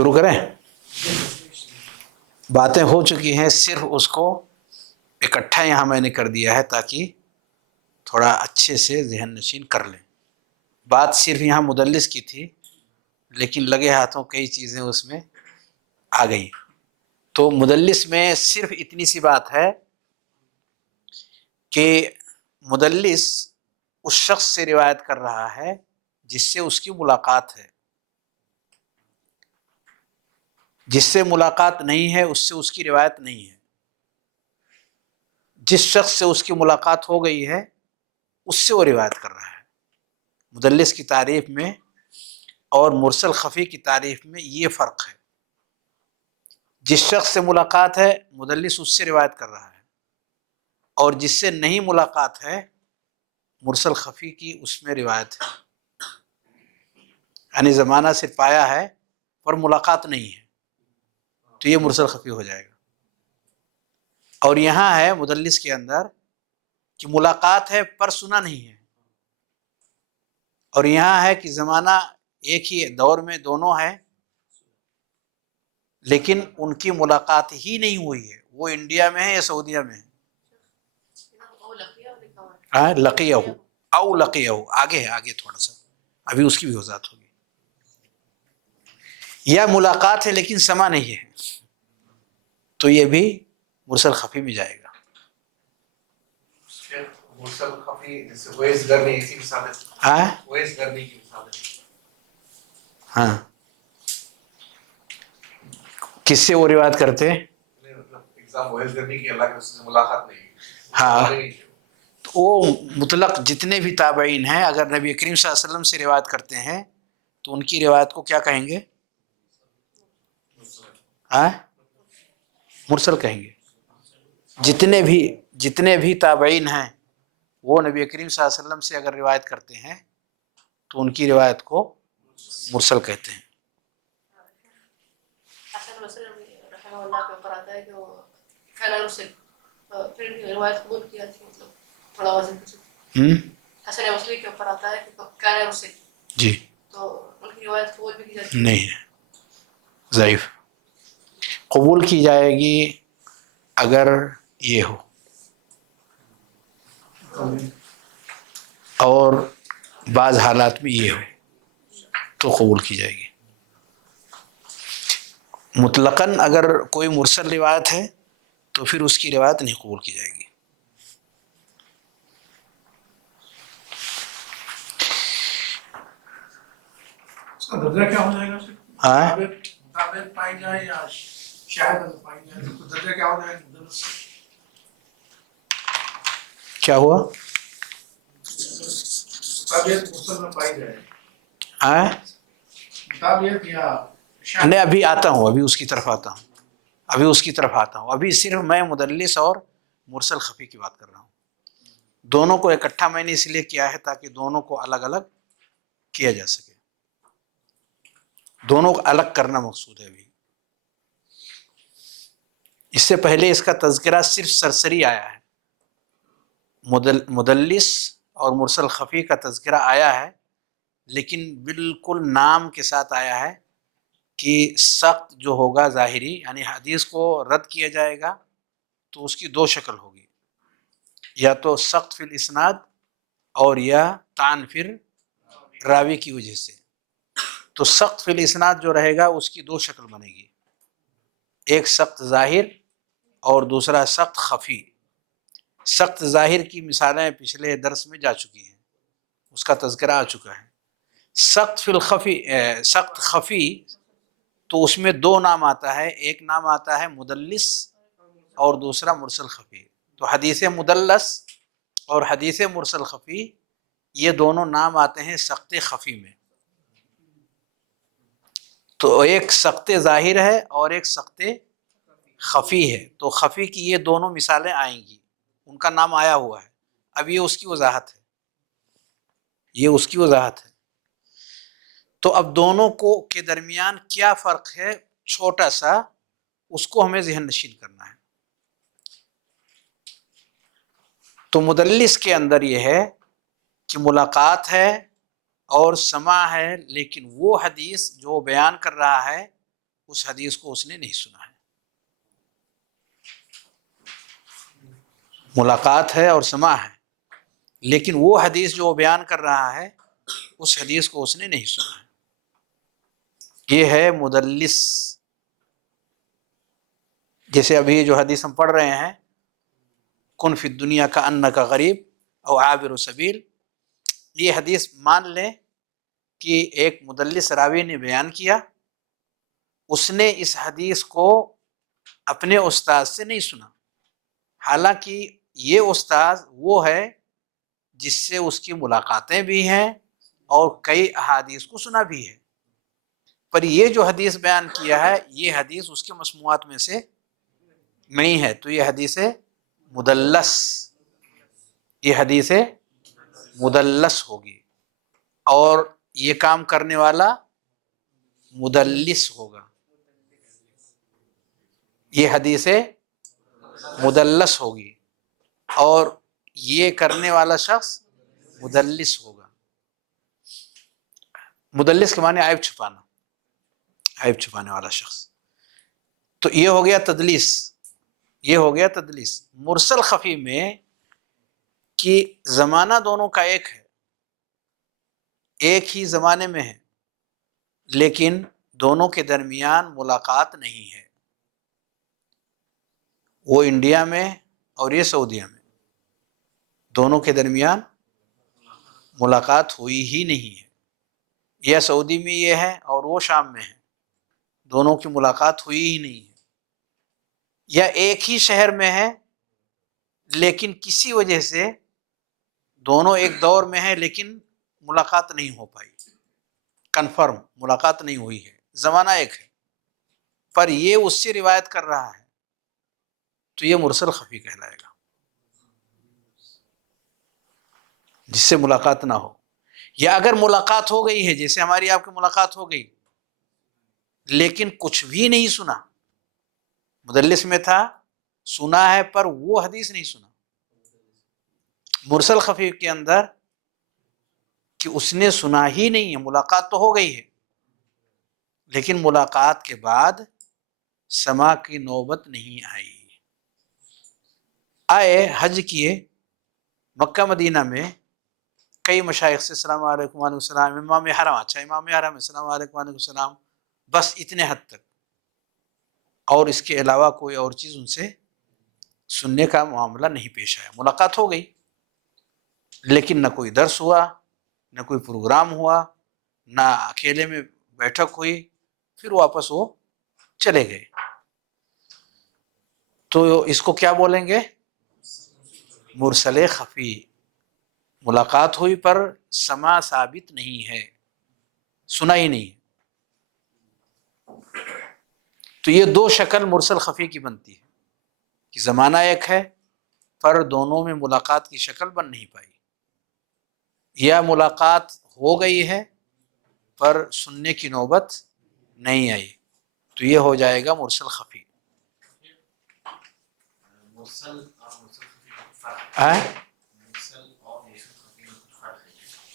شروع کریں؟ باتیں ہو چکی ہیں، صرف اس کو اکٹھا یہاں میں نے کر دیا ہے تاکہ تھوڑا اچھے سے ذہن نشین کر لیں۔ بات صرف یہاں مدلس کی تھی، لیکن لگے ہاتھوں کئی چیزیں اس میں آ گئیں۔ تو مدلس میں صرف اتنی سی بات ہے کہ مدلس اس شخص سے روایت کر رہا ہے جس سے اس کی ملاقات ہے، جس سے ملاقات نہیں ہے اس سے اس کی روایت نہیں ہے۔ جس شخص سے اس کی ملاقات ہو گئی ہے اس سے وہ روایت کر رہا ہے۔ مدلس کی تعریف میں اور مرسل خفی کی تعریف میں یہ فرق ہے۔ جس شخص سے ملاقات ہے مدلس اس سے روایت کر رہا ہے، اور جس سے نہیں ملاقات ہے مرسل خفی کی اس میں روایت ہے، یعنی زمانہ صرف پایا ہے پر ملاقات نہیں ہے، تو یہ مرسل خفی ہو جائے گا۔ اور یہاں ہے مدلس کے اندر کہ ملاقات ہے پر سنا نہیں ہے، اور یہاں ہے کہ زمانہ ایک ہی دور میں دونوں ہے لیکن ان کی ملاقات ہی نہیں ہوئی ہے، وہ انڈیا میں ہے یا سعودیہ میں ہے۔ ہاں، لقیہ او لقیہ، آگے ہے، آگے تھوڑا سا ابھی اس کی بھی وضاحت ہوگی۔ یا ملاقات ہے لیکن سما نہیں ہے، تو یہ بھی مرسل خفی میں جائے گا۔ مرسل خفی جیسے ویس کرنے کی مثال ہے، ہاں ویس کرنے کی مثال ہے۔ ہاں، کس سے وہ روایت کرتے ہیں؟ مطلب ایگزام ویس کرنے کی، اللہ کے اس سے ملاقات نہیں۔ ہاں، وہ مطلق جتنے بھی تابعین ہیں اگر نبی کریم صلی اللہ علیہ وسلم سے روایت کرتے ہیں تو ان کی روایت کو کیا کہیں گے؟ ہاں، مرسل کہیں گے۔ جتنے بھی تابعین ہیں وہ نبی کریم صلی اللہ علیہ وسلم سے اگر روایت کرتے ہیں تو ان کی روایت کو مرسل کہتے ہیں۔ حسن بصری رحمہ اللہ کے اوپر آتا ہے کہ وہ کان مرسل، پھر روایت قبول کی جاتی ہے، مطلب تھوڑا وزن حسن بصری کے اوپر آتا ہے کہ کان مرسل، جی، تو ان کی روایت قبول بھی کی جاتی ہے؟ نہیں ہے، ضعیف۔ قبول کی جائے گی اگر یہ ہو، اور بعض حالات میں یہ ہو تو قبول کی جائے گی۔ مطلقاً اگر کوئی مرسل روایت ہے تو پھر اس کی روایت نہیں قبول کی جائے گی۔ اس کا درجہ کیا ہو جائے گا؟ ہاں، مطابق پائی جائے یا شاید پائی جائے، تو درجہ کیا ہو جائے گا مدرس سے؟ کیا ہوا؟ مطابق مرسل میں پائی جائے، ہاں، مطابق یا نہیں، ابھی آتا ہوں، ابھی اس کی طرف آتا ہوں، ابھی صرف میں مدلس اور مرسل خفی کی بات کر رہا ہوں۔ دونوں کو اکٹھا میں نے اس لیے کیا ہے تاکہ دونوں کو الگ الگ کیا جا سکے، دونوں کو الگ کرنا مقصود ہے۔ ابھی اس سے پہلے اس کا تذکرہ صرف سرسری آیا ہے، مدلس اور مرسل خفی کا تذکرہ آیا ہے، لیکن بالکل نام کے ساتھ آیا ہے کہ سخت جو ہوگا ظاہری، یعنی حدیث کو رد کیا جائے گا تو اس کی دو شکل ہوگی، یا تو سخت فی الاسناد اور یا طعن فی راوی کی وجہ سے۔ تو سخت فی الاسناد جو رہے گا اس کی دو شکل بنے گی، ایک سخت ظاہر اور دوسرا سخت خفی۔ سخت ظاہر کی مثالیں پچھلے درس میں جا چکی ہیں، اس کا تذکرہ آ چکا ہے۔ سخت خفی تو اس میں دو نام آتا ہے، ایک نام آتا ہے مدلس اور دوسرا مرسل خفی۔ تو حدیث مدلس اور حدیث مرسل خفی یہ دونوں نام آتے ہیں سخت خفی میں۔ تو ایک سخت ظاہر ہے اور ایک سخت خفی ہے، تو خفی کی یہ دونوں مثالیں آئیں گی، ان کا نام آیا ہوا ہے۔ اب یہ اس کی وضاحت ہے، تو اب دونوں کو کے درمیان کیا فرق ہے چھوٹا سا، اس کو ہمیں ذہن نشین کرنا ہے۔ تو مدلس کے اندر یہ ہے کہ ملاقات ہے اور سماع ہے، لیکن وہ حدیث جو بیان کر رہا ہے اس حدیث کو اس نے نہیں سنا ہے. ملاقات ہے اور سماع ہے، لیکن وہ حدیث جو وہ بیان کر رہا ہے اس حدیث کو اس نے نہیں سنا ہے. یہ ہے مدلس. جیسے ابھی جو حدیث ہم پڑھ رہے ہیں، کن فی الدنیا کأنک غریب او عابر سبیل، یہ حدیث مان لیں کہ ایک مدلس راوی نے بیان کیا، اس نے اس حدیث کو اپنے استاد سے نہیں سنا، حالانکہ یہ استاد وہ ہے جس سے اس کی ملاقاتیں بھی ہیں اور کئی احادیث کو سنا بھی ہے، پر یہ جو حدیث بیان کیا ہے یہ حدیث اس کے مسموعات میں سے نہیں ہے، تو یہ حدیث مدلس، یہ حدیث مدلس ہوگی، اور یہ کام کرنے والا مدلس ہوگا. یہ حدیث مدلس ہوگی اور یہ کرنے والا شخص مدلس ہوگا. مدلس کے معنی عیب چھپانا، عیب چھپانے والا شخص. تو یہ ہو گیا تدلیس، یہ ہو گیا تدلیس. مرسل خفی میں کہ زمانہ دونوں کا ایک ہے، ایک ہی زمانے میں ہے، لیکن دونوں کے درمیان ملاقات نہیں ہے. وہ انڈیا میں اور یہ سعودیہ میں، دونوں کے درمیان ملاقات ہوئی ہی نہیں ہے. یا سعودی میں یہ ہے اور وہ شام میں ہے، دونوں کی ملاقات ہوئی ہی نہیں ہے. یا ایک ہی شہر میں ہے لیکن کسی وجہ سے دونوں ایک دور میں ہیں لیکن ملاقات نہیں ہو پائی، کنفرم ملاقات نہیں ہوئی ہے، زمانہ ایک ہے پر یہ اس سے روایت کر رہا ہے، تو یہ مرسل خفی کہلائے گا، جس سے ملاقات نہ ہو. یا اگر ملاقات ہو گئی ہے، جیسے ہماری آپ کی ملاقات ہو گئی لیکن کچھ بھی نہیں سنا، مدلس میں تھا، سنا ہے پر وہ حدیث نہیں سنا. مرسل خفی کے اندر کہ اس نے سنا ہی نہیں ہے، ملاقات تو ہو گئی ہے لیکن ملاقات کے بعد سماع کی نوبت نہیں آئی. آئے حج کیے مکہ مدینہ میں، کئی مشائخ سے السلام علیکم وعلیکم السلام، امام حرم، اچھا امام حرم السلام علیکم وعلیکم السلام، بس اتنے حد تک، اور اس کے علاوہ کوئی اور چیز ان سے سننے کا معاملہ نہیں پیش آیا. ملاقات ہو گئی لیکن نہ کوئی درس ہوا، نہ کوئی پروگرام ہوا، نہ اکیلے میں بیٹھک ہوئی، پھر واپس وہ چلے گئے. تو اس کو کیا بولیں گے؟ مرسل خفی. ملاقات ہوئی پر سماع ثابت نہیں ہے، سنا ہی نہیں. تو یہ دو شکل مرسل خفی کی بنتی ہے کہ زمانہ ایک ہے پر دونوں میں ملاقات کی شکل بن نہیں پائی، یا ملاقات ہو گئی ہے پر سننے کی نوبت نہیں آئی، تو یہ ہو جائے گا مرسل خفی.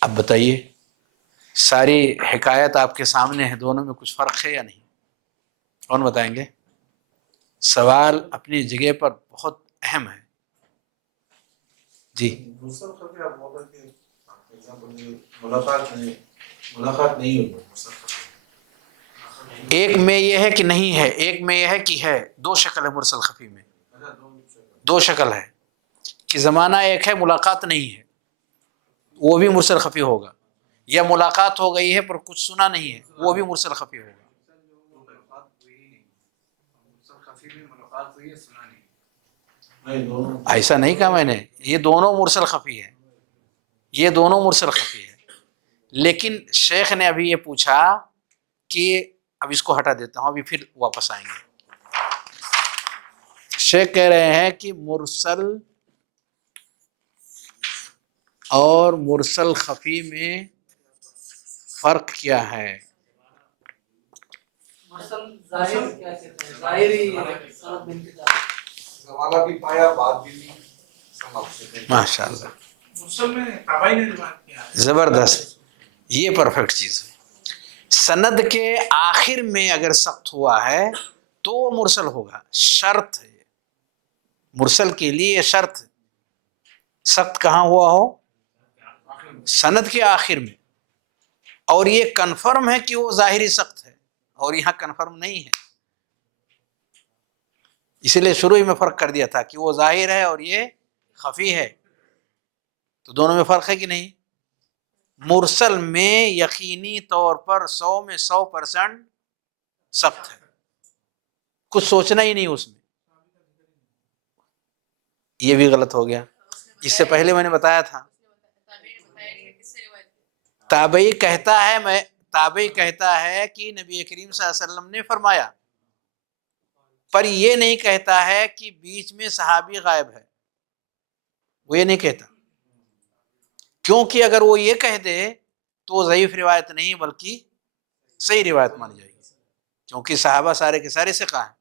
اب بتائیے، ساری حکایت آپ کے سامنے ہے، دونوں میں کچھ فرق ہے یا نہیں؟ کون بتائیں گے؟ سوال اپنی جگہ پر بہت اہم ہے. جی ایک میں یہ ہے کہ نہیں ہے، ایک میں یہ ہے کہ ہے. دو شکل ہے مرسل خفی میں، دو شکل ہے کہ زمانہ ایک ہے ملاقات نہیں ہے، وہ بھی مرسل خفی ہوگا. یا ملاقات ہو گئی ہے پر کچھ سنا نہیں ہے، وہ بھی مرسل خفی ہوگا. ایسا نہیں کہا میں نے، یہ دونوں مرسل خفی ہے، یہ دونوں مرسل خفی ہے. لیکن شیخ نے ابھی یہ پوچھا کہ اب اس کو ہٹا دیتا ہوں، ابھی پھر واپس آئیں گے. شیخ کہہ رہے ہیں کہ مرسل اور مرسل خفی میں فرق کیا ہے؟ ماشاء اللہ، مرسل میں تابعی نے روایت کیا ہے. زبردست، یہ پرفیکٹ چیز ہے. سند کے آخر میں اگر سقط ہوا ہے تو وہ مرسل ہوگا، شرط ہے مرسل کے لیے، شرط سقط کہاں ہوا ہو؟ سند کے آخر میں، اور یہ کنفرم ہے کہ وہ ظاہری سقط ہے، اور یہاں کنفرم نہیں ہے، اس لیے شروع میں فرق کر دیا تھا کہ وہ ظاہر ہے اور یہ خفی ہے، تو دونوں میں فرق ہے کہ نہیں؟ مرسل میں یقینی طور پر 100 میں 100% سقط ہے، کچھ سوچنا ہی نہیں اس میں، یہ بھی غلط ہو گیا۔ اس سے پہلے میں نے بتایا تھا تابعی کہتا ہے کہ نبی کریم صلی اللہ علیہ وسلم نے فرمایا، پر یہ نہیں کہتا ہے کہ بیچ میں صحابی غائب ہے، وہ یہ نہیں کہتا، کیونکہ اگر وہ یہ کہہ دے تو ضعیف روایت نہیں بلکہ صحیح روایت مانی جائے گی، کیونکہ صحابہ سارے کے سارے ثقہ ہیں۔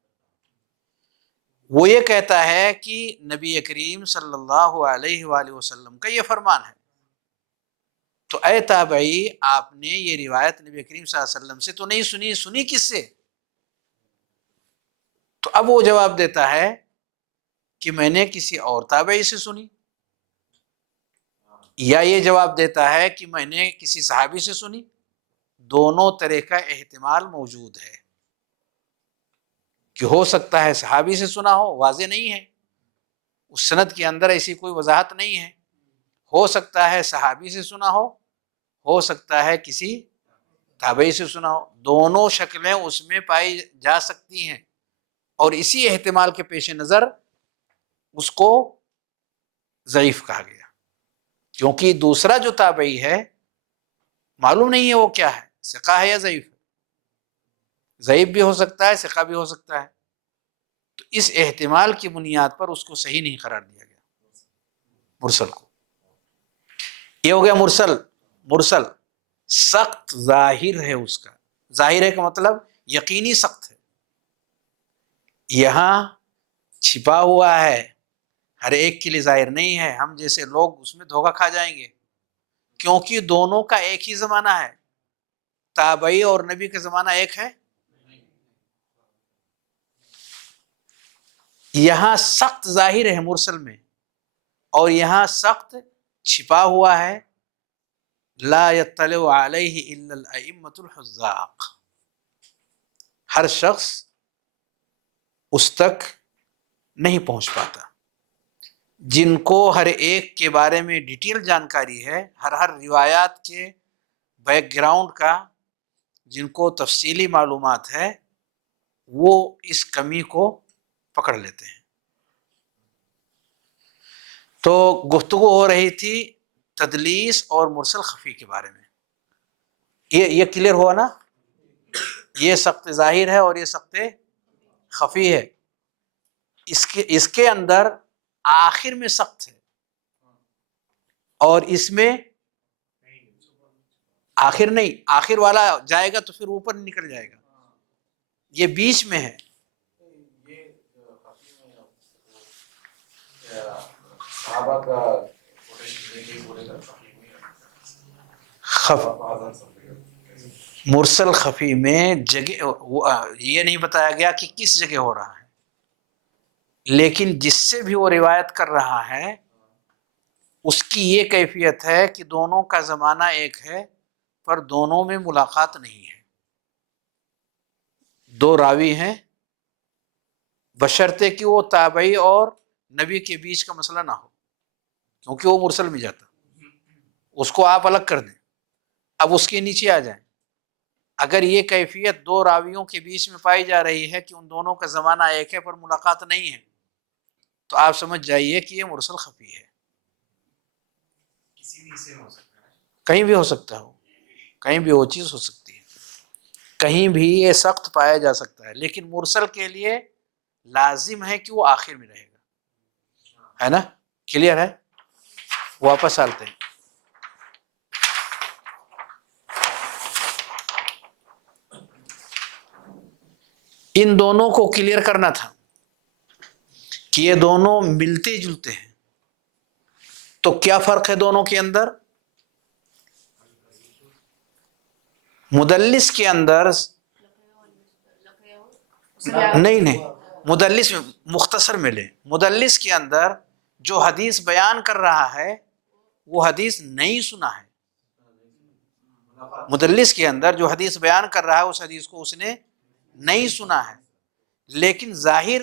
وہ یہ کہتا ہے کہ نبی کریم صلی اللہ علیہ وآلہ وسلم کا یہ فرمان ہے، تو اے تابعی آپ نے یہ روایت نبی کریم صلی اللہ علیہ وسلم سے تو نہیں سنی، سنی کس سے؟ تو اب وہ جواب دیتا ہے کہ میں نے کسی اور تابعی سے سنی، یا یہ جواب دیتا ہے کہ میں نے کسی صحابی سے سنی، دونوں طرح کا احتمال موجود ہے، کہ ہو سکتا ہے صحابی سے سنا ہو، واضح نہیں ہے اس سند کے اندر ایسی کوئی وضاحت نہیں ہے، ہو سکتا ہے صحابی سے سنا ہو سکتا ہے کسی تابعی سے سنا ہو، دونوں شکلیں اس میں پائی جا سکتی ہیں، اور اسی احتمال کے پیش نظر اس کو ضعیف کہا گیا، کیونکہ دوسرا جو تابعی ہے معلوم نہیں ہے وہ کیا ہے، ثقہ ہے یا ضعیف ہے، ضعیف بھی ہو سکتا ہے، ثقہ بھی ہو سکتا ہے، تو اس احتمال کی بنیاد پر اس کو صحیح نہیں قرار دیا گیا مرسل کو۔ یہ ہو گیا مرسل سخت ظاہر ہے، اس کا ظاہر ہے کا مطلب یقینی سخت ہے، یہاں چھپا ہوا ہے، ہر ایک کے لیے ظاہر نہیں ہے، ہم جیسے لوگ اس میں دھوکہ کھا جائیں گے، کیونکہ دونوں کا ایک ہی زمانہ ہے، تابعی اور نبی کا زمانہ ایک ہے، یہاں سخت ظاہر ہے مرسل میں، اور یہاں سخت چھپا ہوا ہے، لا يطلع علیہ الا الائمۃ الحذاق، ہر شخص اس تک نہیں پہنچ پاتا، جن کو ہر ایک کے بارے میں ڈیٹیل جانکاری ہے، ہر روایات کے بیک گراؤنڈ کا جن کو تفصیلی معلومات ہے، وہ اس کمی کو پکڑ لیتے ہیں۔ تو گفتگو ہو رہی تھی تدلیس اور مرسل خفی کے بارے میں، یہ کلیئر ہوا نا؟ یہ سخت ظاہر ہے اور یہ سخت خفی ہے، اس کے اندر آخر میں سخت ہے، اور اس میں آخر نہیں، آخر والا جائے گا تو پھر اوپر نکل جائے گا، یہ بیچ میں ہے۔ مرسل خفی میں جگہ یہ نہیں بتایا گیا کہ کس جگہ ہو رہا ہے، لیکن جس سے بھی وہ روایت کر رہا ہے اس کی یہ کیفیت ہے کہ دونوں کا زمانہ ایک ہے، پر دونوں میں ملاقات نہیں ہے، دو راوی ہیں، بشرطے کہ وہ تابعی اور نبی کے بیچ کا مسئلہ نہ ہو، کیونکہ وہ مرسل میں جاتا، اس کو آپ الگ کر دیں، اب اس کے نیچے آ جائیں، اگر یہ کیفیت دو راویوں کے بیچ میں پائی جا رہی ہے کہ ان دونوں کا زمانہ ایک ہے پر ملاقات نہیں ہے، تو آپ سمجھ جائیے کہ یہ مرسل خفی ہے، کہیں بھی ہو سکتا ہو، کہیں بھی وہ چیز ہو سکتی ہے، کہیں بھی یہ سخت پایا جا سکتا ہے، لیکن مرسل کے لیے لازم ہے کہ وہ آخر میں رہے گا، ہے نا؟ کلیئر ہے؟ واپس آتے ہیں۔ ان دونوں کو کلیئر کرنا تھا کہ یہ دونوں ملتے جلتے ہیں، تو کیا فرق ہے دونوں کے اندر؟ مدلس کے اندر نہیں مدلس میں مختصر میں لیں، مدلس کے اندر جو حدیث بیان کر رہا ہے وہ حدیث نہیں سنا ہے، مدلس کے اندر جو حدیث بیان کر رہا ہے اس حدیث کو اس نے نہیں سنا ہے، لیکن ظاہر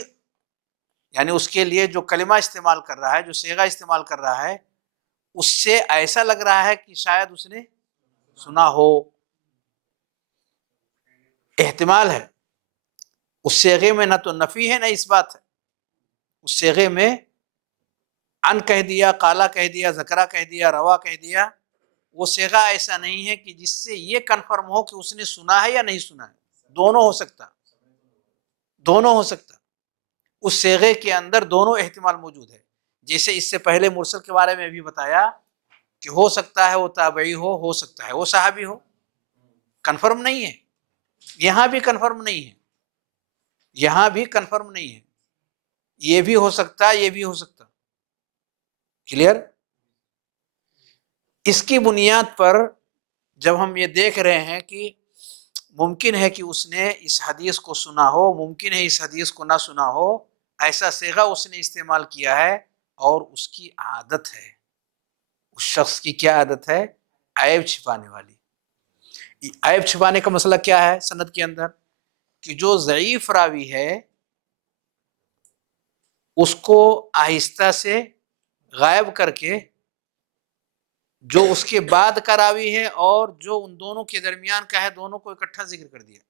یعنی اس کے لیے جو کلمہ استعمال کر رہا ہے، جو صیغہ استعمال کر رہا ہے، اس سے ایسا لگ رہا ہے کہ شاید اس نے سنا ہو، احتمال ہے۔ اس صیغے میں نہ تو نفی ہے نہ اس بات ہے، اس صیغے میں ان کہہ دیا، قالا کہہ دیا، ذکرہ کہہ دیا، روا کہہ دیا، وہ صیغہ ایسا نہیں ہے کہ جس سے یہ کنفرم ہو کہ اس نے سنا ہے یا نہیں سنا ہے، دونوں ہو سکتا، دونوں ہو سکتا، اس صیغے کے اندر دونوں احتمال موجود ہے۔ جیسے اس سے پہلے مرسل کے بارے میں بھی بتایا کہ ہو سکتا ہے وہ تابعی ہو سکتا ہے وہ صحابی ہو، کنفرم نہیں ہے، یہاں بھی کنفرم نہیں ہے، یہاں بھی کنفرم نہیں ہے، یہ بھی ہو سکتا یہ بھی ہو سکتا، کلیئر؟ اس کی بنیاد پر جب ہم یہ دیکھ رہے ہیں کہ ممکن ہے کہ اس نے اس حدیث کو سنا ہو، ممکن ہے اس حدیث کو نہ سنا ہو، ایسا صیغہ اس نے استعمال کیا ہے، اور اس کی عادت ہے، اس شخص کی کیا عادت ہے؟ عیب چھپانے والی۔ عیب چھپانے کا مسئلہ کیا ہے سند کے اندر؟ کہ جو ضعیف راوی ہے اس کو آہستہ سے غائب کر کے جو اس کے بعد کا راوی ہے اور جو ان دونوں کے درمیان کا ہے دونوں کو اکٹھا ذکر کر دیا،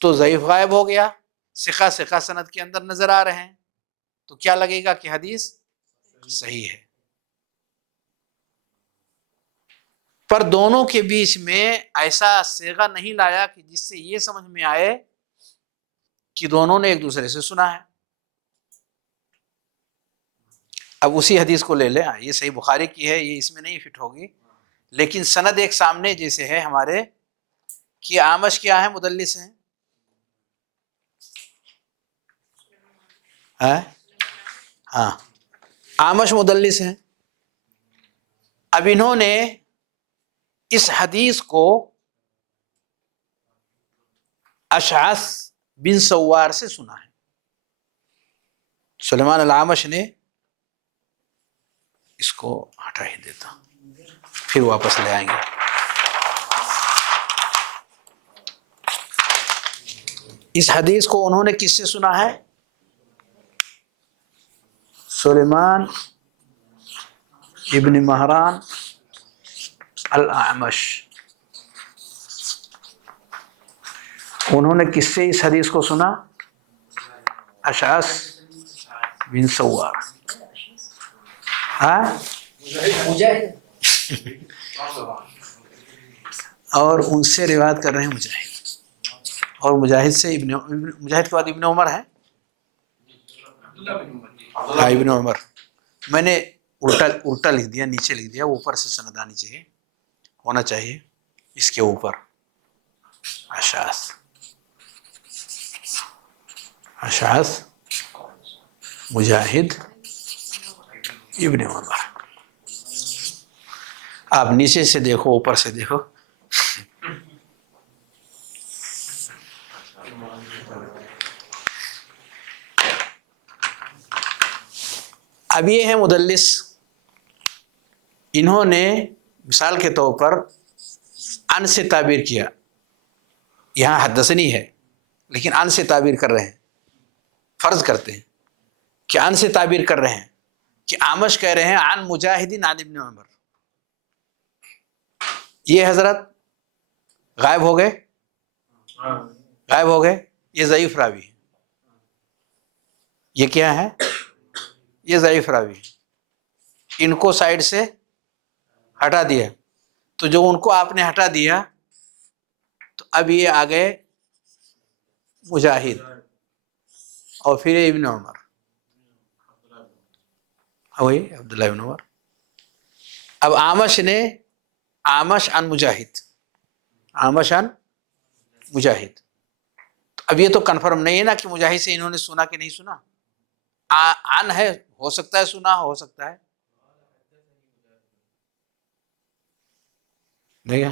تو ضعیف غائب ہو گیا، ثقہ سند کے اندر نظر آ رہے ہیں، تو کیا لگے گا کہ حدیث صحیح ہے۔ پر دونوں کے بیچ میں ایسا صیغہ نہیں لایا کہ جس سے یہ سمجھ میں آئے کہ دونوں نے ایک دوسرے سے سنا ہے۔ اب اسی حدیث کو لے لیں، یہ صحیح بخاری کی ہے، یہ اس میں نہیں فٹ ہوگی، لیکن سند ایک سامنے جیسے ہے ہمارے کہ اعمش کیا ہے؟ مدلس ہیں، ہاں اعمش مدلس ہیں۔ اب انہوں نے اس حدیث کو اشعث بن سوار سے سنا ہے، سلیمان الاعمش نے، اس کو ہٹا ہی دیتا پھر واپس لے آئیں گے۔ اس حدیث کو انہوں نے کس سے سنا ہے؟ سلیمان ابن مہران الاعمش، انہوں نے کس سے اس حدیث کو سنا؟ اشعث بن سوار، اور ان سے روایت کر رہے ہیں مجاہد، اور مجاہد سے مجاہد کے بعد ابن عمر ہے، ابن عمر، میں نے الٹا لکھ دیا، نیچے لکھ دیا، اوپر سے سند آنی چاہیے، ہونا چاہیے اس کے اوپر، اشعث مجاہد ابن عمر، آپ نیچے سے دیکھو اوپر سے دیکھو، اب یہ ہے مدلس، انہوں نے مثال کے طور پر ان سے تعبیر کیا، یہاں حدثنی ہے لیکن ان سے تعبیر کر رہے ہیں، فرض کرتے ہیں کہ ان سے تعبیر کر رہے ہیں کہ اعمش کہہ رہے ہیں عن مجاہد عن ابن عمر، یہ حضرت غائب ہو گئے، غائب ہو گئے، یہ ضعیف راوی ہے، یہ کیا ہے؟ یہ ضعیف راوی ہے، ان کو سائڈ سے ہٹا دیا، تو جو ان کو آپ نے ہٹا دیا تو اب یہ آ گئے مجاہد اور پھر ابن عمر، وہی عبداللہ ابن عمر۔ اب اعمش نے اعمش عن مجاہد، اعمش عن مجاہد، تو اب یہ تو کنفرم نہیں ہے نا کہ مجاہد سے انہوں نے سنا کہ نہیں سنا، عن ہے، ہو سکتا ہے سنا ہو سکتا ہے، دیکھا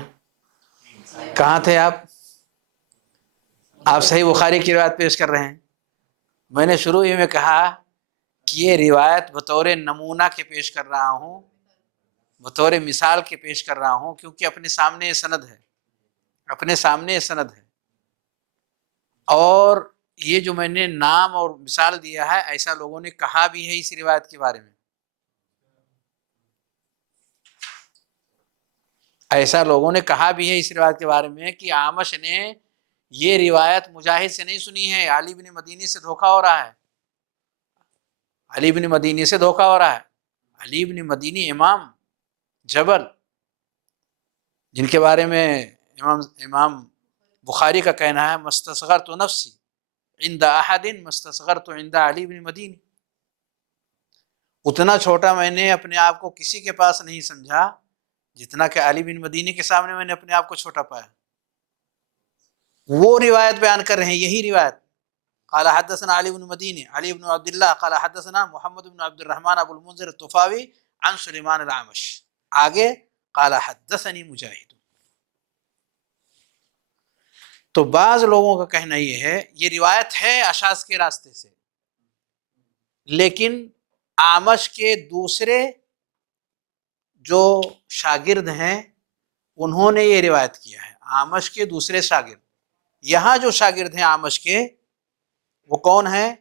کہاں تھے آپ صحیح بخاری کی روایت پیش کر رہے ہیں. میں نے شروع ہی میں کہا کہ یہ روایت بطور نمونہ کے پیش کر رہا ہوں، بطور مثال کے پیش کر رہا ہوں، کیونکہ اپنے سامنے یہ سند ہے، اپنے سامنے یہ سند ہے. اور یہ جو میں نے نام اور مثال دیا ہے ایسا لوگوں نے کہا بھی ہے اس روایت کے بارے میں، ایسا لوگوں نے کہا بھی ہے اس روایت کے بارے میں کہ اعمش نے یہ روایت مجاہد سے نہیں سنی ہے، علی بن مدینی سے دھوکہ ہو رہا ہے، علی بن مدینی سے دھوکہ ہو رہا ہے. علی بن مدینی امام جبل، جن کے بارے میں امام بخاری کا کہنا ہے مستصغرت نفسی عند احد مستصغرت عند علی بن مدینی، اتنا چھوٹا میں نے اپنے آپ کو کسی کے پاس نہیں سمجھا جتنا کہ علی بن مدینی کے سامنے میں نے اپنے آپ کو چھوٹا پایا. وہ روایت بیان کر رہے ہیں، یہی روایت. قال حدثنا علی بن مدینی علی بن عبد اللہ قال حدثنا محمد بن عبد الرحمن ابو المنذر الطفاوی عن سلیمان الاعمش. آگے قال حدثنی مجاہد. تو بعض لوگوں کا کہنا یہ ہے یہ روایت ہے اشعث کے راستے سے، لیکن اعمش کے دوسرے جو شاگرد ہیں انہوں نے یہ روایت کیا ہے. اعمش کے دوسرے شاگرد، یہاں جو شاگرد ہیں اعمش کے وہ کون ہیں؟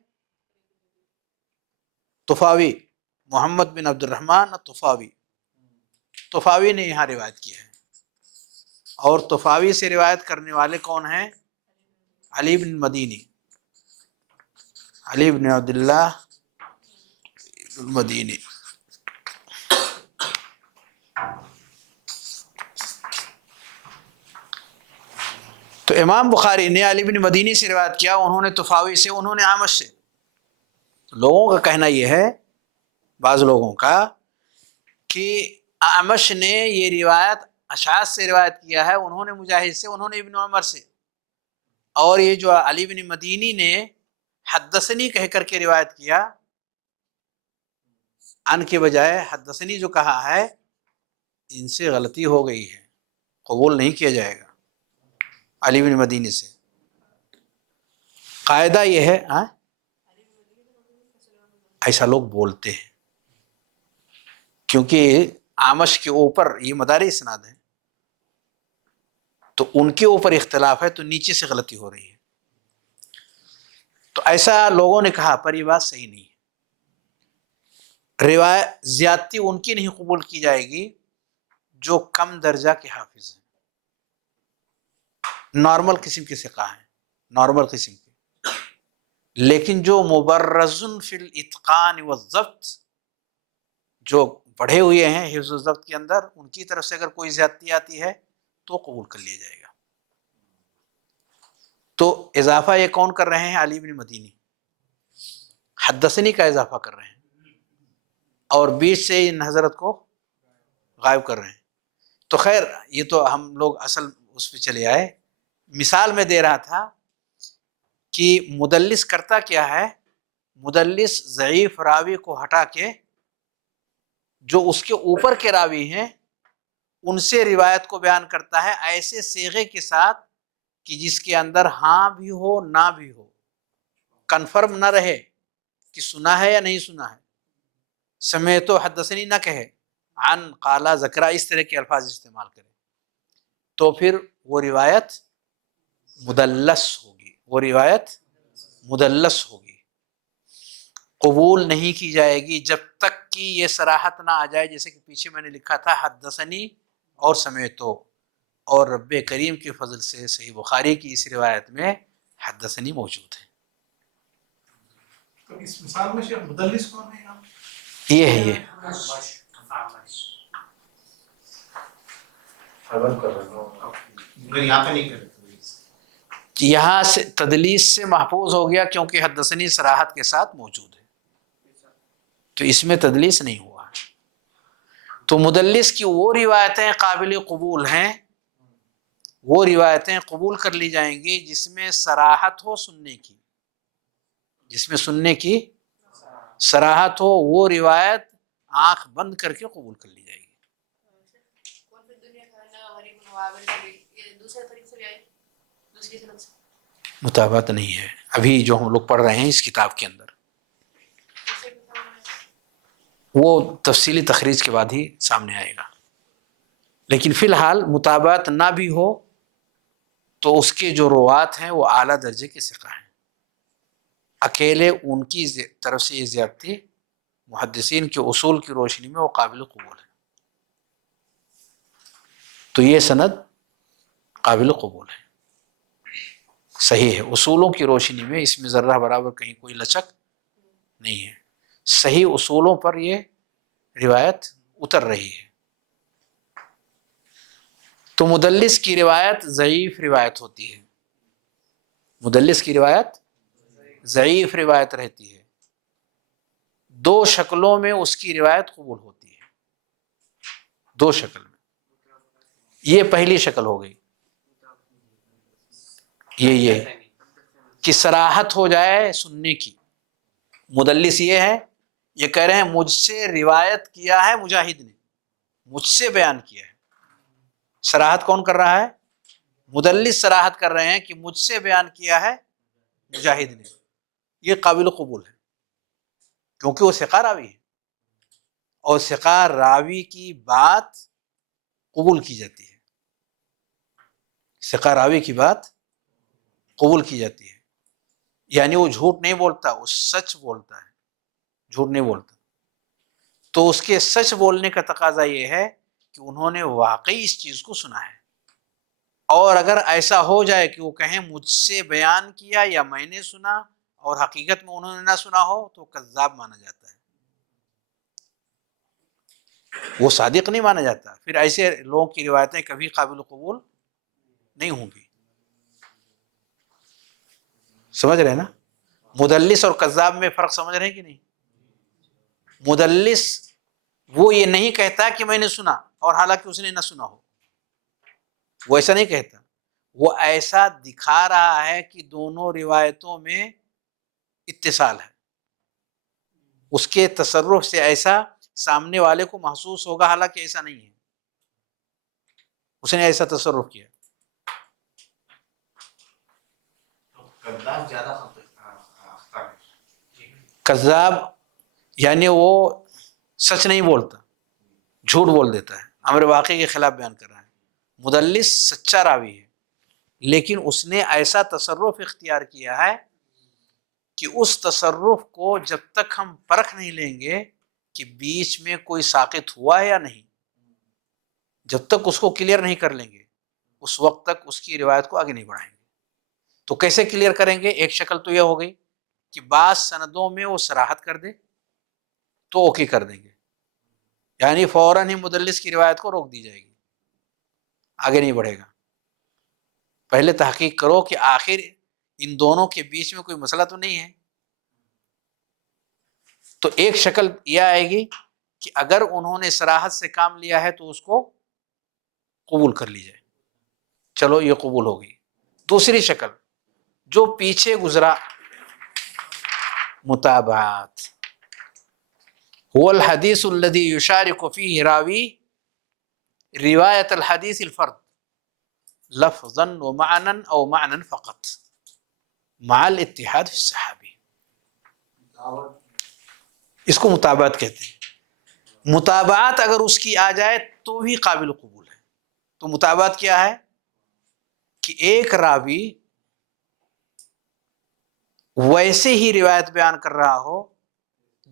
طفاوی، محمد بن عبد الرحمن طفاوی. طفاوی نے یہاں روایت کی ہے، اور طفاوی سے روایت کرنے والے کون ہیں؟ علی بن مدینی، علی بن عبد اللہ المدینی. تو امام بخاری نے علی بن مدینی سے روایت کیا، انہوں نے طفاوی سے، انہوں نے اعمش سے. لوگوں کا کہنا یہ ہے، بعض لوگوں کا، کہ اعمش نے یہ روایت اشعث سے روایت کیا ہے، انہوں نے مجاہد سے، انہوں نے ابن عمر سے. اور یہ جو علی بن مدینی نے حدثنی کہہ کر کے روایت کیا، ان کے بجائے حدثنی جو کہا ہے، ان سے غلطی ہو گئی ہے، قبول نہیں کیا جائے گا علی بن مدینی سے. قاعدہ یہ ہے، ایسا لوگ بولتے ہیں کیونکہ اعمش کے اوپر یہ مدار اسناد ہے، تو ان کے اوپر اختلاف ہے، تو نیچے سے غلطی ہو رہی ہے. تو ایسا لوگوں نے کہا، پر یہ بات صحیح نہیں ہے. روایت زیادتی ان کی نہیں قبول کی جائے گی جو کم درجہ کے حافظ ہیں، نارمل قسم کے ثقہ ہیں، نارمل قسم کے. لیکن جو مبرز فی الاتقان والضبط، جو پڑھے ہوئے ہیں حفظ و ضبط کے اندر، ان کی طرف سے اگر کوئی زیادتی آتی ہے تو قبول کر لیا جائے گا. تو اضافہ یہ کون کر رہے ہیں؟ علی بن مدینی حدثنی کا اضافہ کر رہے ہیں، اور بیچ سے ان حضرت کو غائب کر رہے ہیں. تو خیر یہ تو ہم لوگ اصل اس پہ چلے آئے. مثال میں دے رہا تھا کہ مدلس کرتا کیا ہے، مدلس ضعیف راوی کو ہٹا کے جو اس کے اوپر کے راوی ہیں ان سے روایت کو بیان کرتا ہے، ایسے صیغے کے ساتھ کہ جس کے اندر ہاں بھی ہو نہ بھی ہو، کنفرم نہ رہے کہ سنا ہے یا نہیں سنا ہے، سمیت و حدثنی نہ کہے، عن قالا ذکرہ، اس طرح کے الفاظ استعمال کرے، تو پھر وہ روایت مدلس ہوگی، وہ روایت مدلس ہوگی، قبول نہیں کی جائے گی جب تک کہ یہ صراحت نہ آ جائے. جیسے کہ پیچھے میں نے لکھا تھا حدثنی اور سمیتو، اور رب کریم کے فضل سے صحیح بخاری کی اس روایت میں حدثنی موجود ہے. تو اس مثال میں شیخ مدلس کون ہے؟ یہ ہے، یہ یہاں سے تدلیس سے محفوظ ہو گیا کیونکہ حدثنی صراحت کے ساتھ موجود ہے، تو اس میں تدلیس نہیں ہوا. تو مدلس کی وہ روایتیں قابل قبول ہیں، وہ روایتیں قبول کر لی جائیں گی جس میں صراحت ہو سننے کی، جس میں سننے کی صراحت ہو، وہ روایت آنکھ بند کر کے قبول کر لی جائے گی. معاویہ سے بھی یہ دوسرے طریقے سے بھی آئی دوسری سند سے مطابقت نہیں ہے ابھی جو ہم لوگ پڑھ رہے ہیں اس کتاب کے اندر، دوسرے کتاب میں وہ تفصیلی تخریج کے بعد ہی سامنے آئے گا. لیکن فی الحال مطابقت نہ بھی ہو تو اس کے جو روات ہیں وہ اعلیٰ درجے کے ثقہ ہیں. اکیلے ان کی طرف سے یہ زیادتی محدثین کے اصول کی روشنی میں وہ قابل قبول ہے. تو یہ سند قابل قبول ہے، صحیح ہے. اصولوں کی روشنی میں اس میں ذرہ برابر کہیں کوئی لچک نہیں ہے. صحیح اصولوں پر یہ روایت اتر رہی ہے. تو مدلس کی روایت ضعیف روایت ہوتی ہے. مدلس کی روایت ضعیف روایت رہتی ہے. دو شکلوں میں اس کی روایت قبول ہوتی ہے، دو شکل میں. یہ پہلی شکل ہو گئی، یہ کہ صراحت ہو جائے سننے کی. مدلس یہ ہے، یہ کہہ رہے ہیں مجھ سے روایت کیا ہے مجاہد نے، مجھ سے بیان کیا ہے. صراحت کون کر رہا ہے؟ مدلس صراحت کر رہے ہیں کہ مجھ سے بیان کیا ہے مجاہد نے. یہ قابل قبول ہے کیونکہ وہ ثقہ راوی ہے، اور ثقہ راوی کی بات قبول کی جاتی ہے. ثقہ راوی کی بات قبول کی جاتی ہے، یعنی وہ جھوٹ نہیں بولتا، وہ سچ بولتا ہے، جھوٹ نہیں بولتا. تو اس کے سچ بولنے کا تقاضا یہ ہے کہ انہوں نے واقعی اس چیز کو سنا ہے. اور اگر ایسا ہو جائے کہ وہ کہیں مجھ سے بیان کیا یا میں نے سنا اور حقیقت میں انہوں نے نہ سنا ہو تو کذاب مانا جاتا ہے، وہ صادق نہیں مانا جاتا. پھر ایسے لوگوں کی روایتیں کبھی قابل قبول نہیں ہوں گی. سمجھ رہے ہیں نا؟ مدلس اور کذاب میں فرق سمجھ رہے ہیں کہ نہیں؟ مدلس وہ یہ نہیں کہتا کہ میں نے سنا اور حالانکہ اس نے نہ سنا ہو، وہ ایسا نہیں کہتا. وہ ایسا دکھا رہا ہے کہ دونوں روایتوں میں اتصال ہے. اس کے تصرف سے ایسا سامنے والے کو محسوس ہوگا، حالانکہ ایسا نہیں ہے، اس نے ایسا تصرف کیا. کذاب یعنی وہ سچ نہیں بولتا، جھوٹ بول دیتا ہے، امر واقعی کے خلاف بیان کر رہا ہے. مدلس سچا راوی ہے لیکن اس نے ایسا تصرف اختیار کیا ہے کہ اس تصرف کو جب تک ہم پرکھ نہیں لیں گے کہ بیچ میں کوئی ساقط ہوا ہے یا نہیں، جب تک اس کو کلیئر نہیں کر لیں گے اس وقت تک اس کی روایت کو آگے نہیں بڑھائیں گے. تو کیسے کلیئر کریں گے؟ ایک شکل تو یہ ہو گئی کہ بعض سندوں میں وہ صراحت کر دے تو اوکے کر دیں گے، یعنی فوراً ہی مدلس کی روایت کو روک دی جائے گی، آگے نہیں بڑھے گا. پہلے تحقیق کرو کہ آخر ان دونوں کے بیچ میں کوئی مسئلہ تو نہیں ہے. تو ایک شکل یہ آئے گی کہ اگر انہوں نے صراحت سے کام لیا ہے تو اس کو قبول کر لی جائے، چلو یہ قبول ہو گئی. دوسری شکل جو پیچھے گزرا، متابعات. هو الحدیث الذي يشارك فيه راوی روایت الحدیث الفرد لفظا ومعنا او معنا فقط مع الاتحاد في الصحابی. اس کو متابعت کہتے ہیں. متابعت اگر اس کی آ جائے تو بھی قابل قبول ہے. تو متابعت کیا ہے؟ کہ ایک راوی ویسے ہی روایت بیان کر رہا ہو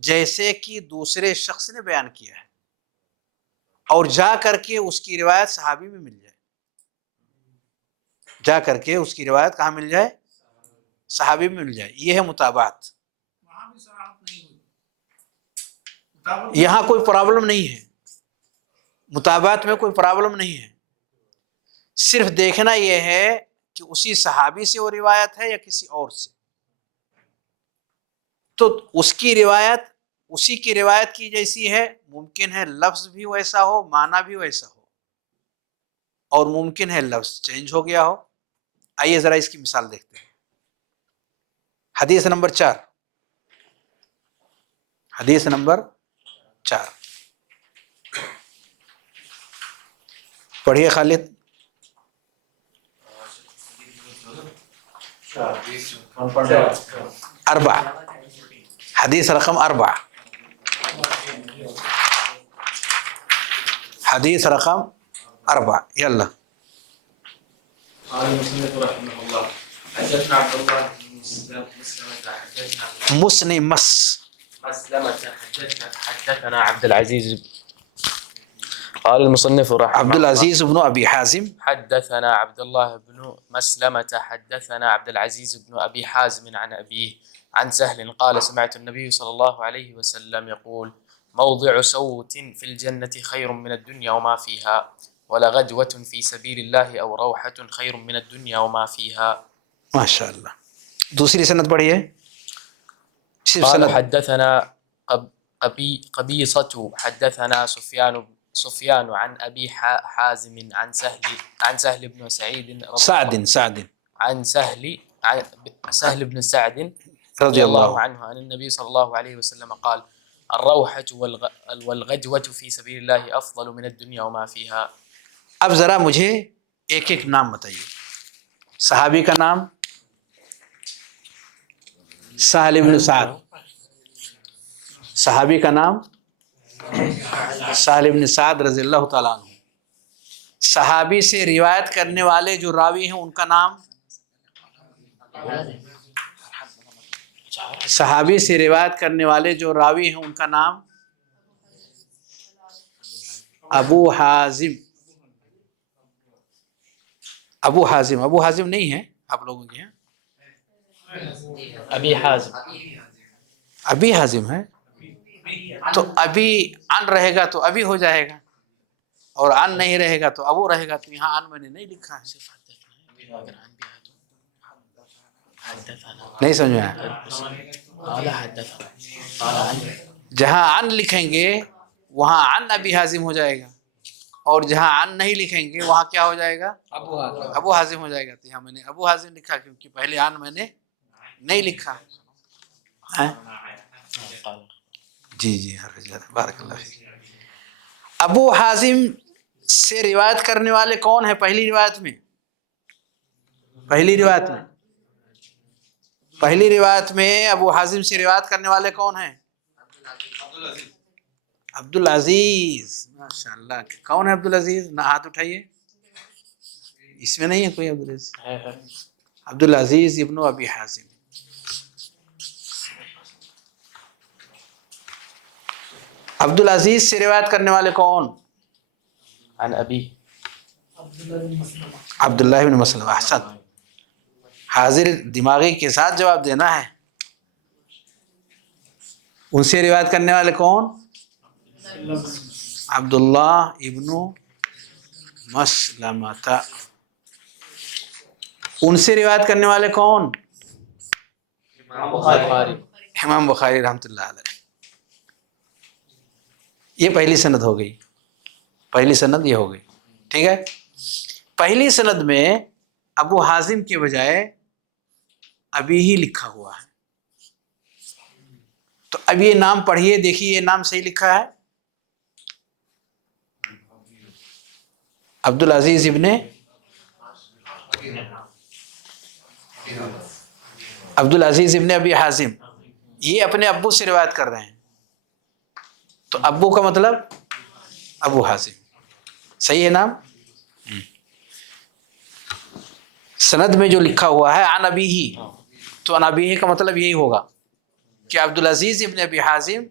جیسے کہ دوسرے شخص نے بیان کیا ہے، اور جا کر کے اس کی روایت صحابی میں مل جائے. جا کر کے اس کی روایت کہاں مل جائے؟ صحابی میں مل جائے. یہ ہے متابعت. وہاں بھی صراحت نہیں ہوئی، یہاں کوئی پرابلم نہیں ہے، متابعت میں کوئی پرابلم نہیں ہے. صرف دیکھنا یہ ہے کہ اسی صحابی سے وہ روایت ہے یا کسی اور سے. تو اس کی روایت اسی کی روایت کی جیسی ہے، ممکن ہے لفظ بھی ویسا ہو، معنی بھی ویسا ہو، اور ممکن ہے لفظ چینج ہو گیا ہو. آئیے ذرا اس کی مثال دیکھتے ہیں. حدیث نمبر 4، حدیث نمبر 4 پڑھیے خالد. 4 حدیث رقم 4 حدیث رقم 4 يلا. قال المصنف رحمه الله حدثنا عبد الله بن مسلمة حدثنا عبد العزيز. قال المصنف رحمه عبد العزيز بن أبي حازم حدثنا عبد الله بن مسلمة حدثنا عبد العزيز بن أبي حازم عن أبيه عن سهل قال سمعت النبي صلى الله عليه وسلم يقول موضع سوت في الجنة خير من الدنيا وما فيها ولغدوة في سبيل الله أو روحة خير من الدنيا وما فيها. ما شاء الله. دوسری سند پڑھیے. قال حدثنا قبيصة حدثنا سفيان عن أبي حازم عن سهل بن سعيد عن سهل بن سعد رضي الله عنه عن النبي صلى الله عليه وسلم قال الروحة والغدوة في سبيل الله أفضل من الدنيا وما فيها. اب ذرا مجھے ایک ایک نام بتائیے. صحابی کا نام سہل بن سعد. صحابی کا نام سہل بن سعد رضی اللہ تعالیٰ عنہ. صحابی سے روایت کرنے والے جو راوی ہیں ان کا نام صحابی سے روایت کرنے والے جو راوی ہیں ان کا نام ابو حازم. ابو حازم نہیں ہے آپ لوگوں کے یہاں. ابھی حازم ہے تو ابھی ان رہے گا تو ابھی ہو جائے گا اور ان نہیں رہے گا تو ابو رہے گا. تو یہاں ان میں نے نہیں لکھا ہے. نہیں سمجھ میں آیا. جہاں ان لکھیں گے وہاں ان ابی حازم ہو جائے گا اور جہاں ان نہیں لکھیں گے وہاں کیا ہو جائے گا ابو حازم ہو جائے گا. تو یہاں میں نے ابو حازم لکھا کیونکہ پہلے ان میں نے نہیں لکھا. جی بارک اللہ فیک. ابو حازم سے روایت کرنے والے کون ہیں پہلی روایت میں ابو حازم سے روایت کرنے والے کون ہیں؟ عبد العزیز. ماشاء اللہ. کون ہے عبد العزیز؟ نہ ہاتھ اٹھائیے. اس میں نہیں ہے کوئی عبد العزیز. عبد العزیز ابن ابی حازم. عبد العزیز سے روایت کرنے والے کون؟ عن أبي عبداللہ بن مسلمہ. احسن. حاضر دماغی کے ساتھ جواب دینا ہے. ان سے روایت کرنے والے کون؟ عبداللہ ابن مسلمہ. ان سے روایت کرنے والے کون؟ امام بخاری رحمۃ اللہ علیہ. یہ پہلی سند ہو گئی. پہلی سند یہ ہو گئی. ٹھیک ہے. پہلی سند میں ابو حازم کے بجائے ابھی ہی لکھا ہوا ہے. تو اب یہ نام پڑھیے دیکھیے یہ نام صحیح لکھا ہے. عبد العزیز ابن ابی حازم. یہ اپنے ابو سے روایت کر رہے ہیں. تو ابو کا مطلب ابو حازم. صحیح ہے نام. سند میں جو لکھا ہوا ہے عن ابیہ تو عن ابیہ کا مطلب یہی ہوگا کہ عبد العزیز ابن ابی حازم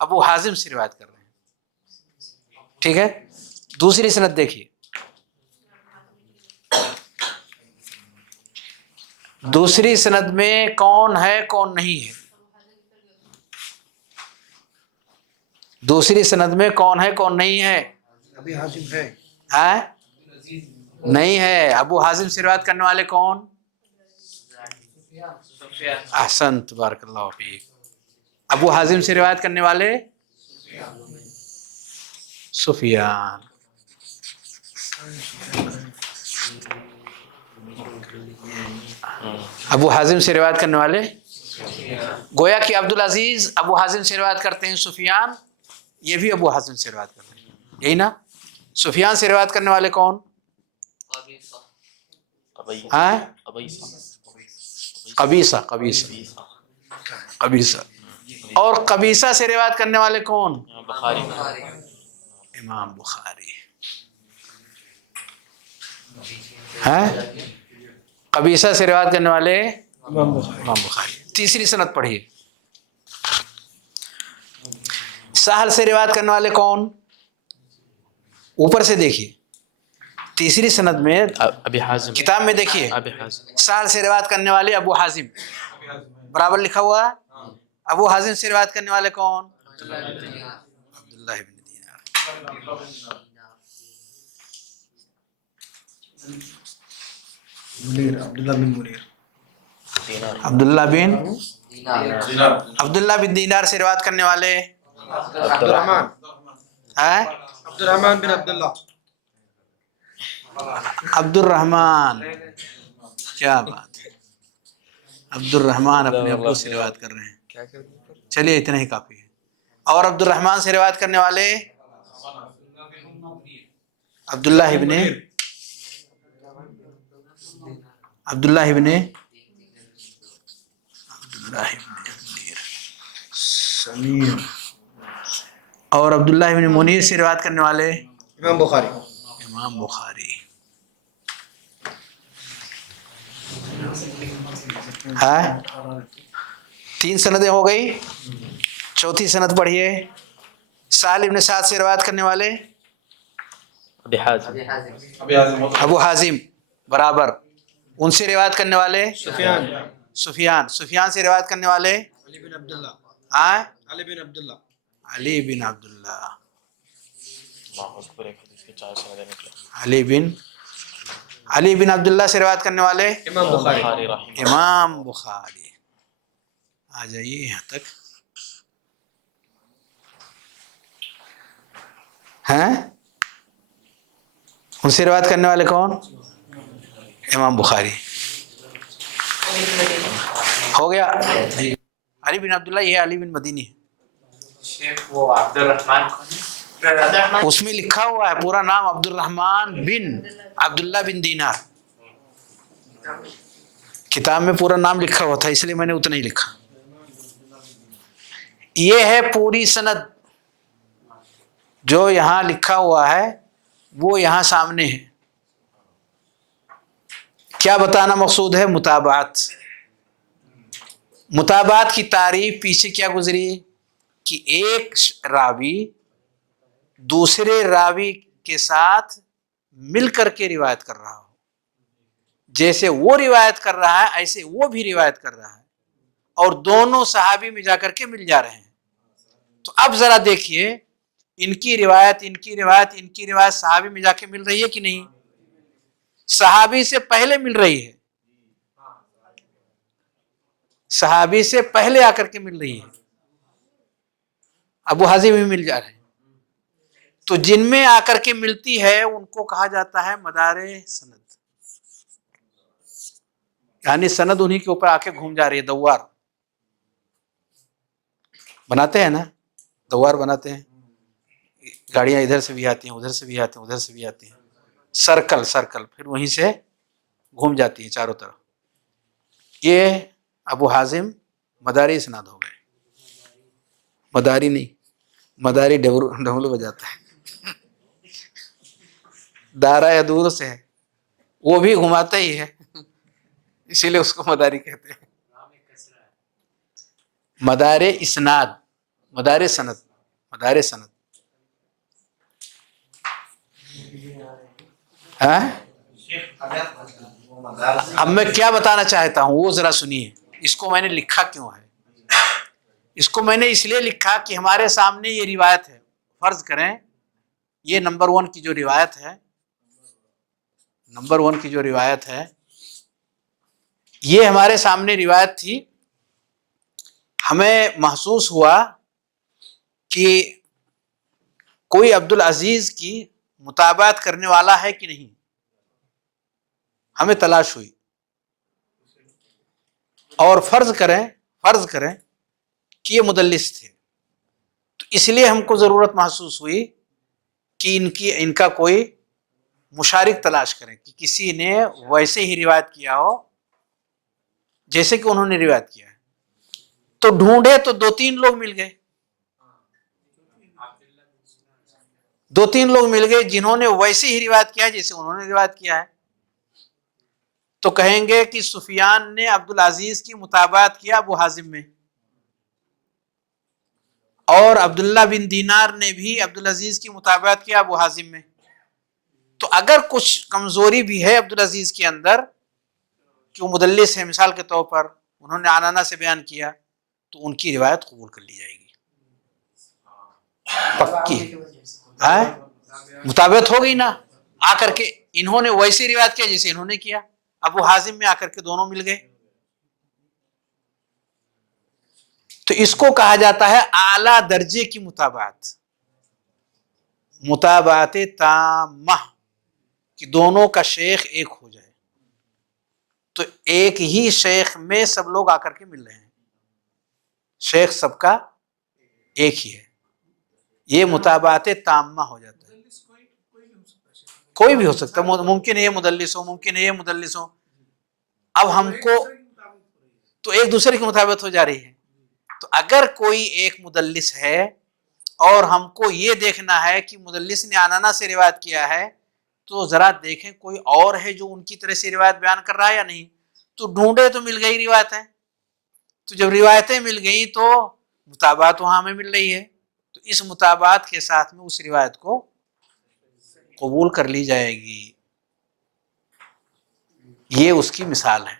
ابو حازم سے روایت کر رہے ہیں. ٹھیک ہے. دوسری سند دیکھیے. دوسری سند میں کون ہے کون نہیں ہے؟ دوسری سند میں کون ہے کون نہیں ہے؟ ابھی حازم ہے. نہیں ہے. ابو حازم سے روایت کرنے والے کون؟ احسنت بارک اللہ فیک. ابو حازم سے روایت کرنے والے سفیان. ابو حازم سے روایت کرنے والے گویا کہ عبد العزیز ابو حازم سے روایت کرتے ہیں. سفیان یہ بھی ابو حازم سے روایت کرتے ہیں. یہی نا. سفیان سے روایت کرنے والے کون؟ قبیصہ قبیصہ قبیصہ. اور قبیصہ سے روایت کرنے والے کون؟ بخاری. امام بخاری. ہیں قبیصہ سے روایت کرنے والے امام بخاری. تیسری سند پڑھیے. سہل سے روایت کرنے والے کون؟ اوپر سے دیکھیے تیسری سند میں ابی حازم. کتاب میں دیکھیے ابی حازم. سہل سے روایت کرنے والے ابو حازم برابر لکھا ہوا. ابو حازم سے روایت کرنے والے کون؟ عبداللہ بن دینار. عبداللہ بن دینار سے روایت کرنے والے عبدالرحمن بن عبداللہ. عبد الرحمن. کیا بات ہے، عبد الرحمن اپنے ابو سے روایت کر رہے ہیں. چلیے اتنا ہی کافی ہے. اور عبد الرحمن سے روایت کرنے والے عبداللہ ابن سمیر. اور عبداللہ ابن منیر سے روایت کرنے والے امام بخاری. امام بخاری. ہاں 3 سندیں ہو گئی. چوتھی سند پڑھیے. سہل ابن سعد سے روایت کرنے والے ابی حازم. ابو حازم برابر. ان سے روایت کرنے والے سفیان سفیان سے روایت کرنے والے علی بن عبداللہ. ہاں علی بن عبداللہ. علی بن عبداللہ. اللہ اکبر. ایک حدیث کے 4 سندیں نکلے. علی بن عبداللہ سے روایت کرنے والے امام بخاری. بخاری رحمہ. امام بخاری. آ جائیے یہاں تک. ہیں ان سے روایت کرنے والے کون؟ امام بخاری. ہو گیا. علی بن عبداللہ یہ علی بن مدینی ہے. وہ عبد الرحمن اس میں لکھا ہوا ہے پورا نام عبد الرحمن بن عبداللہ بن دینار. کتاب میں پورا نام لکھا ہوا تھا اس لیے میں نے اتنا ہی لکھا. یہ ہے پوری سند جو یہاں لکھا ہوا ہے وہ یہاں سامنے ہے. کیا بتانا مقصود ہے؟ مطابعت کی تعریف پیچھے کیا گزری کہ ایک راوی دوسرے راوی کے ساتھ مل کر کے روایت کر رہا ہو. جیسے وہ روایت کر رہا ہے ایسے وہ بھی روایت کر رہا ہے اور دونوں صحابی میں جا کر کے مل جا رہے ہیں. تو اب ذرا دیکھیے ان کی روایت صحابی میں جا کے مل رہی ہے کہ نہیں؟ صحابی سے پہلے مل رہی ہے. صحابی سے پہلے آ کر کے مل رہی ہے. ابو حازم بھی مل جا رہے ہیں. تو جن میں آ کر کے ملتی ہے ان کو کہا جاتا ہے مدار سند. یعنی سند انہی کے اوپر آ کے گھوم جا رہی ہے. دوار بناتے ہیں نا، دوار بناتے ہیں. گاڑیاں ادھر سے بھی آتی ہیں ادھر سے بھی آتی ہیں ادھر سے بھی آتی ہیں. سرکل پھر وہیں سے گھوم جاتی ہیں چاروں طرف. یہ ابو حازم مداری اسناد ہو گئے. مداری نہیں، مداری ڈھول بجاتا ہے. دارا یا دور سے ہے وہ بھی گھماتا ہی ہے اسی لیے اس کو مداری کہتے ہیں. مدار اسناد، مدار سند. اب میں کیا بتانا چاہتا ہوں وہ ذرا سنیے. اس کو میں نے لکھا کیوں ہے؟ اس کو میں نے اس لیے لکھا کہ ہمارے سامنے یہ روایت ہے. فرض کریں یہ نمبر 1 کی جو روایت ہے یہ ہمارے سامنے روایت تھی. ہمیں محسوس ہوا کہ کوئی عبدالعزیز کی مطابعت کرنے والا ہے کہ نہیں. ہمیں تلاش ہوئی اور فرض کریں کہ یہ مدلس تھے تو اس لیے ہم کو ضرورت محسوس ہوئی کہ ان کا کوئی مشارک تلاش کریں کہ کسی نے ویسے ہی روایت کیا ہو جیسے کہ انہوں نے روایت کیا ہے، تو ڈھونڈے تو 2-3 لوگ مل گئے، 2-3 لوگ مل گئے جنہوں نے ویسے ہی روایت کیا ہے جیسے انہوں نے روایت کیا ہے، تو کہیں گے کہ سفیان نے عبدالعزیز کی متابعت کیا ابو حازم میں، اور عبداللہ بن دینار نے بھی عبدالعزیز کی متابعت کیا ابو حازم میں. تو اگر کچھ کمزوری بھی ہے عبدالعزیز کے اندر کہ وہ مدلس ہے، مثال کے طور پر انہوں نے عنانہ سے بیان کیا، تو ان کی روایت قبول کر لی جائے گی، پکی مطابقت ہو گئی نا. آ کر کے انہوں نے ویسی روایت کیا جیسے انہوں نے کیا، ابو حازم میں آ کر کے دونوں مل گئے، تو اس کو کہا جاتا ہے اعلیٰ درجے کی متابعت، متابعت تامہ، کہ دونوں کا شیخ ایک ہو جائے، تو ایک ہی شیخ میں سب لوگ آ کر کے مل رہے ہیں، شیخ سب کا ایک ہی ہے، یہ متابعت تامہ ہو جاتا ہے. کوئی بھی ہو سکتا ہے، ممکن ہے یہ مدلس ہو، ممکن ہے یہ مدلس ہو. اب ہم کو تو ایک دوسرے کی مطابقت ہو جا رہی ہے. تو اگر کوئی ایک مدلس ہے اور ہم کو یہ دیکھنا ہے کہ مدلس نے عنانہ سے روایت کیا ہے، تو ذرا دیکھیں کوئی اور ہے جو ان کی طرح سے روایت بیان کر رہا ہے یا نہیں. تو ڈھونڈے تو مل گئی روایتیں، تو جب روایتیں مل گئی تو مطابعت وہاں میں مل رہی ہے، تو اس مطابعت کے ساتھ میں اس روایت کو قبول کر لی جائے گی. یہ اس کی مثال ہے،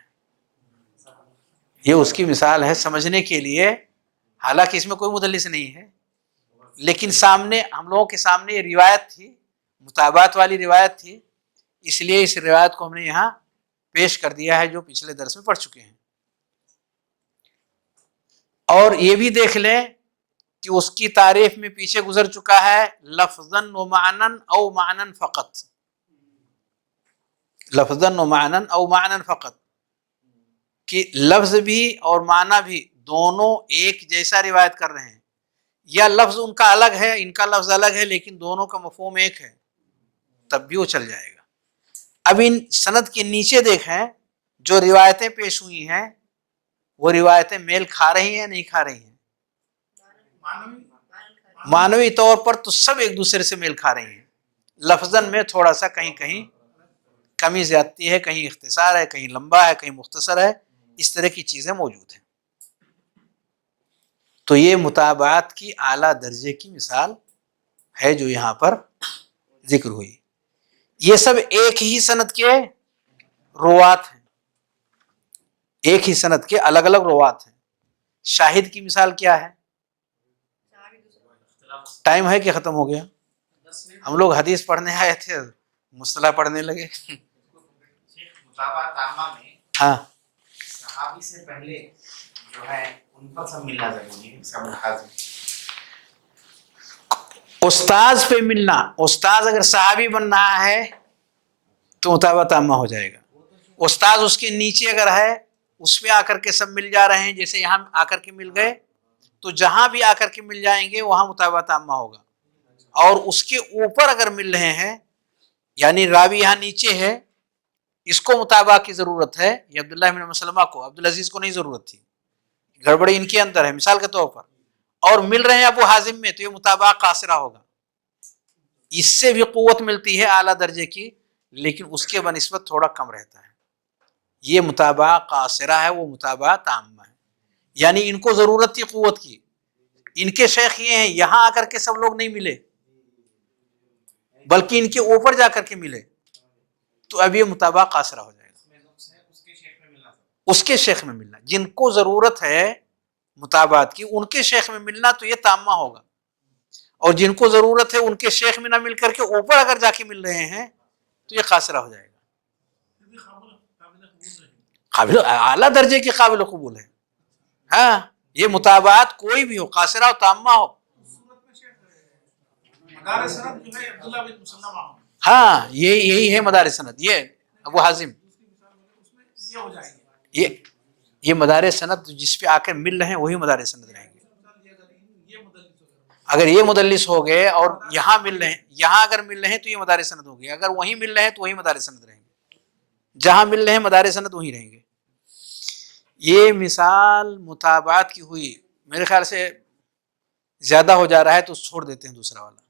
یہ اس کی مثال ہے سمجھنے کے لیے. حالانکہ اس میں کوئی مدلس نہیں ہے، لیکن سامنے ہم لوگوں کے سامنے یہ روایت تھی، مطابعت والی روایت تھی، اس لیے اس روایت کو ہم نے یہاں پیش کر دیا ہے جو پچھلے درس میں پڑھ چکے ہیں. اور یہ بھی دیکھ لیں کہ اس کی تعریف میں پیچھے گزر چکا ہے لفظاً و معنن او معنن فقط، لفظاً و معنن او معنن فقط، کہ لفظ بھی اور معنی بھی دونوں ایک جیسا روایت کر رہے ہیں، یا لفظ ان کا الگ ہے ان کا لفظ الگ ہے لیکن دونوں کا مفہوم ایک ہے، تب بھی وہ چل جائے گا. اب ان سند کے نیچے دیکھیں جو روایتیں پیش ہوئی ہیں، وہ روایتیں میل کھا رہی ہیں یا نہیں کھا رہی ہیں؟ معنوی طور پر تو سب ایک دوسرے سے میل کھا رہی ہیں، لفظاً میں تھوڑا سا کہیں کہیں کمی زیادتی ہے، کہیں اختصار ہے، کہیں لمبا ہے، کہیں مختصر ہے، اس طرح کی چیزیں موجود ہیں. تو یہ مطابعت کی اعلیٰ درجے کی مثال ہے جو یہاں پر ذکر ہوئی. یہ سب ایک ہی سند کے روات ہیں، ایک ہی سند کے الگ الگ روات ہیں. شاہد کی مثال کیا ہے؟ ٹائم ہے کہ ختم ہو گیا؟ ہم لوگ حدیث پڑھنے آئے تھے، مصطلح پڑھنے لگے. ہاں، صحابی سے پہلے جو ہے ان پر سب ملنا ضروری ہے، سب حاضر. استاذ پہ ملنا، استاذ اگر صحابی بن رہا ہے تو مطابقت عامہ ہو جائے گا. استاذ اس کے نیچے اگر ہے اس پہ آ کر کے سب مل جا رہے ہیں، جیسے یہاں آ کر کے مل گئے، تو جہاں بھی آ کر کے مل جائیں گے وہاں مطابقت عامہ ہوگا. اور اس کے اوپر اگر مل رہے ہیں، یعنی راوی یہاں نیچے ہے، اس کو مطابقت کی ضرورت ہے، یہ عبداللہ بن مسلمہ کو، عبدالعزیز کو نہیں ضرورت تھی، گڑبڑی ان کے اندر ہے مثال کے طور پر، اور مل رہے ہیں ابو حازم میں، تو یہ مطابقت قاصرہ ہوگا. اس سے بھی قوت ملتی ہے اعلیٰ درجے کی، لیکن اس کے بنسبت تھوڑا کم رہتا ہے. یہ مطابقت قاصرہ ہے، وہ مطابقت عامہ ہے، یعنی ان کو ضرورت تھی قوت کی. ان کے شیخ یہ ہیں، یہاں آ کر کے سب لوگ نہیں ملے بلکہ ان کے اوپر جا کر کے ملے، تو اب یہ مطابقت قاصرہ ہو جائے گا. اس کے شیخ میں ملنا، جن کو ضرورت ہے مطابقت کی ان کے شیخ میں ملنا تو یہ تامہ ہوگا، اور جن کو ضرورت ہے ان کے شیخ میں نہ مل کر کے اوپر اگر جا کے مل رہے ہیں تو یہ قاصرہ ہو جائے گا. قابل اعلیٰ درجے کے قابل قبول ہے. ہاں، یہ مطابقت کوئی بھی ہو، قاصرہ ہو تامہ ہو. ہاں، یہی ہے مدار سند. یہ ابو حازم، یہ مدار سند جس پہ آ کر مل رہے ہیں وہی مدار سند رہیں گے. اگر یہ مدلس ہو گئے اور یہاں مل رہے ہیں، یہاں اگر مل رہے ہیں تو یہ مدار سند ہو گئے، اگر وہیں مل رہے ہیں تو وہی مدار سند رہیں گے. جہاں مل رہے ہیں مدار سند وہیں رہیں گے. یہ مثال متابعت کی ہوئی، میرے خیال سے زیادہ ہو جا رہا ہے تو چھوڑ دیتے ہیں دوسرا والا.